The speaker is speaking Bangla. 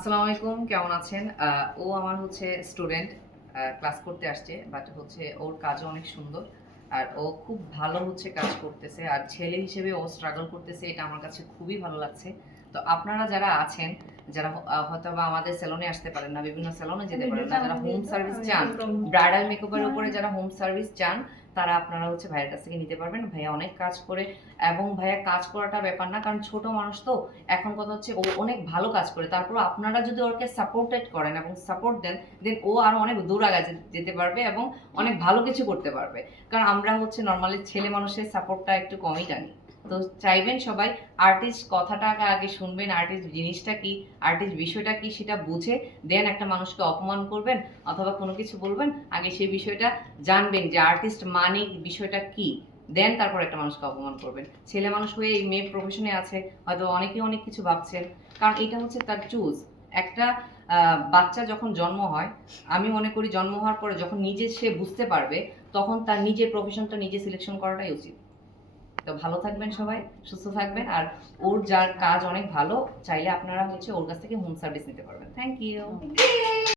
আসসালামু আলাইকুম, কেমন আছেন? ও আমার স্টুডেন্ট, ক্লাস করতে আসছে, বাট ওর কাজও অনেক সুন্দর। আর ও খুব ভালো কাজ করতেছে। আর ছেলে হিসেবে ও স্ট্রাগল করতেছে, এটা আমার কাছে খুবই ভালো লাগছে। তো আপনারা যারা আছেন, যারা হয়তোবা আমাদের সেলুনে আসতে পারেন না, বিভিন্ন সেলুনে যেতে পারেন না, যারা হোম সার্ভিস চান, ব্রাইডাল মেকআপের উপরে যারা হোম সার্ভিস চান, তারা আপনারা ভাইয়ের কাছ থেকে নিতে পারবেন। ভাইয়া অনেক কাজ করে, এবং ভাইয়া কাজ করাটা ব্যাপার না, কারণ ছোট মানুষ তো। এখন কথা ও অনেক ভালো কাজ করে। তারপর আপনারা যদি ওকে সাপোর্টেড করেন এবং সাপোর্ট দেন, দেন ও আরো অনেক দূর আগে যেতে পারবে এবং অনেক ভালো কিছু করতে পারবে। কারণ আমরা নরমালি ছেলে মানুষের সাপোর্টটা একটু কমই জানি। তো চাইবেন সবাই আর্টিস্ট কথাটাকে আগে শুনবেন, আর্টিস্ট জিনিসটা কি, আর্টিস্ট বিষয়টা কি সেটা বুঝে দেন একটা মানুষকে অপমান করবেন অথবা কোনো কিছু বলবেন, আগে সেই বিষয়টা জানবেন যে আর্টিস্ট মানে বিষয়টা কি, দেন তারপর একটা মানুষকে অপমান করবেন। ছেলে মানুষ হয়ে এই মেয়ে প্রফেশনে আছে, হয়তো অনেকেই অনেক কিছু ভাবছেন, কারণ এটা তার চুজ। একটা বাচ্চা যখন জন্ম হয়, আমি মনে করি জন্ম হওয়ার পরে যখন নিজে সে বুঝতে পারবে, তখন তার নিজের প্রফেশনটা নিজে সিলেকশন করাটাই উচিত। তো ভালো থাকবেন সবাই, সুস্থ থাকবেন। আর ওর যার কাজ অনেক ভালো, চাইলে আপনারা ওর কাছ থেকে হোম সার্ভিস নিতে পারবেন। Thank you.